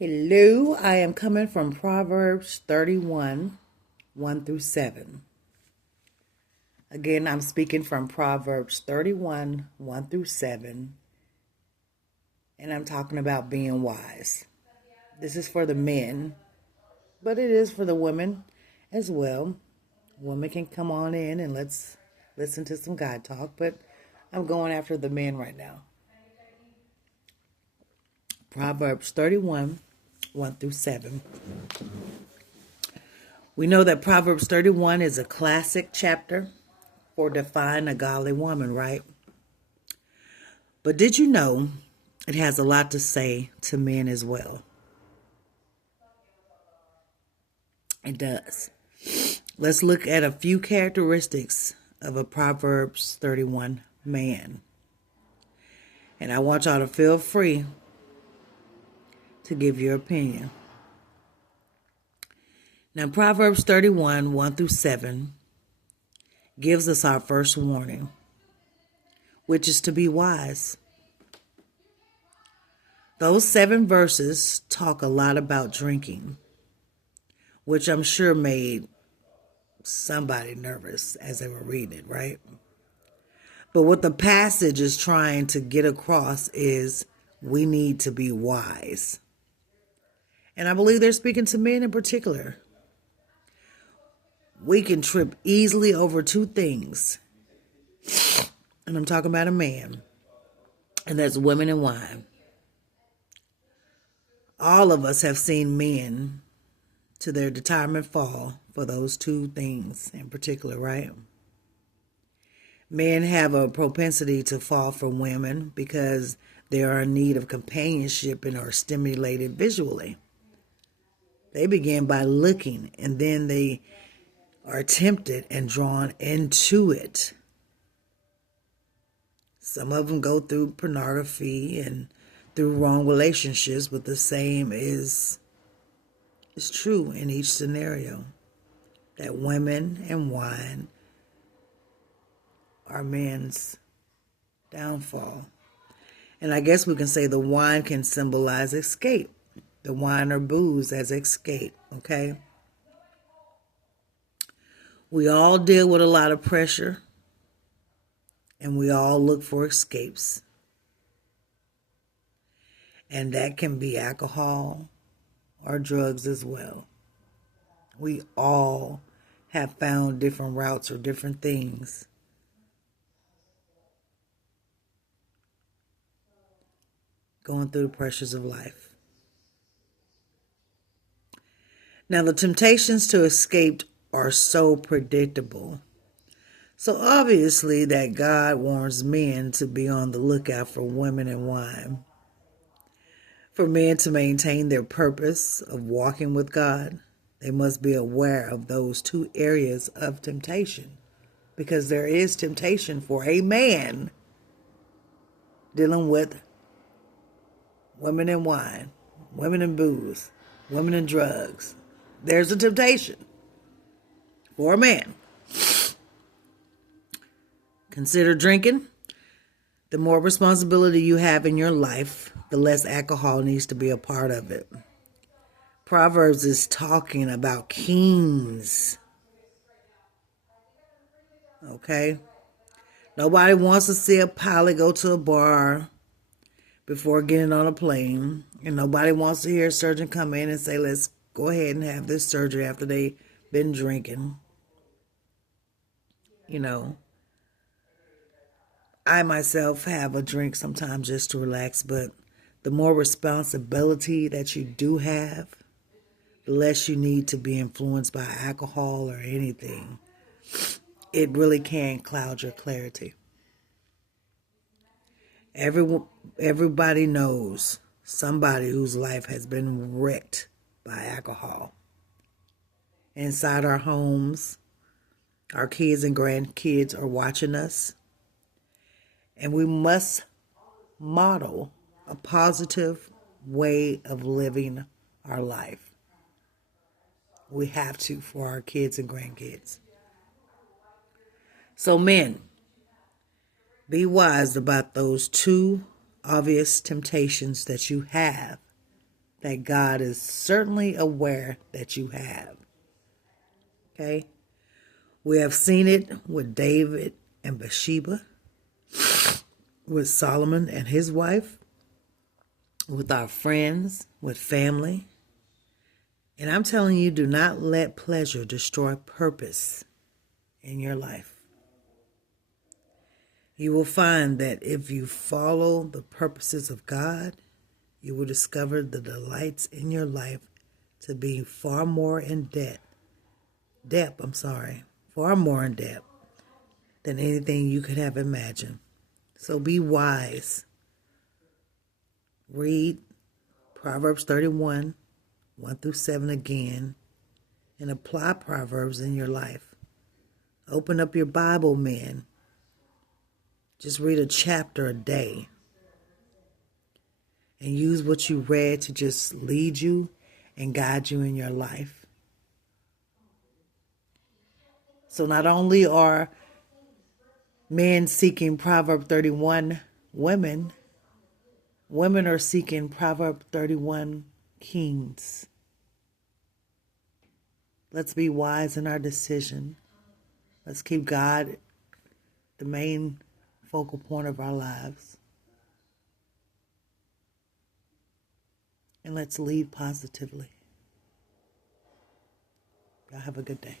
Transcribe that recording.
Hello, I am coming from Proverbs 31, 1 through 7. Again, I'm speaking from Proverbs 31, 1 through 7, and I'm talking about being wise. This is for the men, but it is for the women as well. Women can come on in and let's listen to some God talk, but I'm going after the men right now. Proverbs 31, 1 through 7. We know that Proverbs 31 is a classic chapter for define a godly woman, right? But did you know it has a lot to say to men as well? It does. Let's look at a few characteristics of a Proverbs 31 man. And I want y'all to feel free to give your opinion. Now, Proverbs 31, 1 through 7 gives us our first warning, which is to be wise. Those 7 verses talk a lot about drinking, which I'm sure made somebody nervous as they were reading it, right? But what the passage is trying to get across is we need to be wise. And I believe they're speaking to men in particular. We can trip easily over 2 things. And I'm talking about a man. And that's women and wine. All of us have seen men to their retirement fall for those 2 things in particular, right? Men have a propensity to fall for women because they are in need of companionship and are stimulated visually. They begin by looking, and then they are tempted and drawn into it. Some of them go through pornography and through wrong relationships, but the same is true in each scenario. That women and wine are men's downfall. And I guess we can say the wine can symbolize escape. The wine or booze as escape, okay? We all deal with a lot of pressure, and we all look for escapes. And that can be alcohol or drugs as well. We all have found different routes or different things. Going through the pressures of life. Now, the temptations to escape are so predictable. So obviously that God warns men to be on the lookout for women and wine. For men to maintain their purpose of walking with God, they must be aware of those 2 areas of temptation. Because there is temptation for a man dealing with women and wine, women and booze, women and drugs. There's a temptation for a man. Consider drinking. The more responsibility you have in your life, the less alcohol needs to be a part of it. Proverbs is talking about kings. Okay? Nobody wants to see a pilot go to a bar before getting on a plane. And nobody wants to hear a surgeon come in and say, let's go ahead and have this surgery after they've been drinking. You know, I myself have a drink sometimes just to relax, but the more responsibility that you do have, the less you need to be influenced by alcohol or anything. It really can cloud your clarity. Everybody knows somebody whose life has been wrecked by alcohol. Inside our homes, our kids and grandkids are watching us. And we must model a positive way of living our life. We have to for our kids and grandkids. So men, be wise about those 2 obvious temptations that you have that God is certainly aware that you have. Okay? We have seen it with David and Bathsheba, with Solomon and his wife, with our friends, with family. And I'm telling you, do not let pleasure destroy purpose in your life. You will find that if you follow the purposes of God, you will discover the delights in your life to be far more in far more in depth than anything you could have imagined. So be wise. Read Proverbs 31, 1 through 7 again, and apply Proverbs in your life. Open up your Bible, men. Just read a chapter a day. And use what you read to just lead you and guide you in your life. So not only are men seeking Proverb 31 women are seeking Proverb 31 kings. Let's be wise in our decision. Let's keep God the main focal point of our lives. And let's lead positively. Y'all have a good day.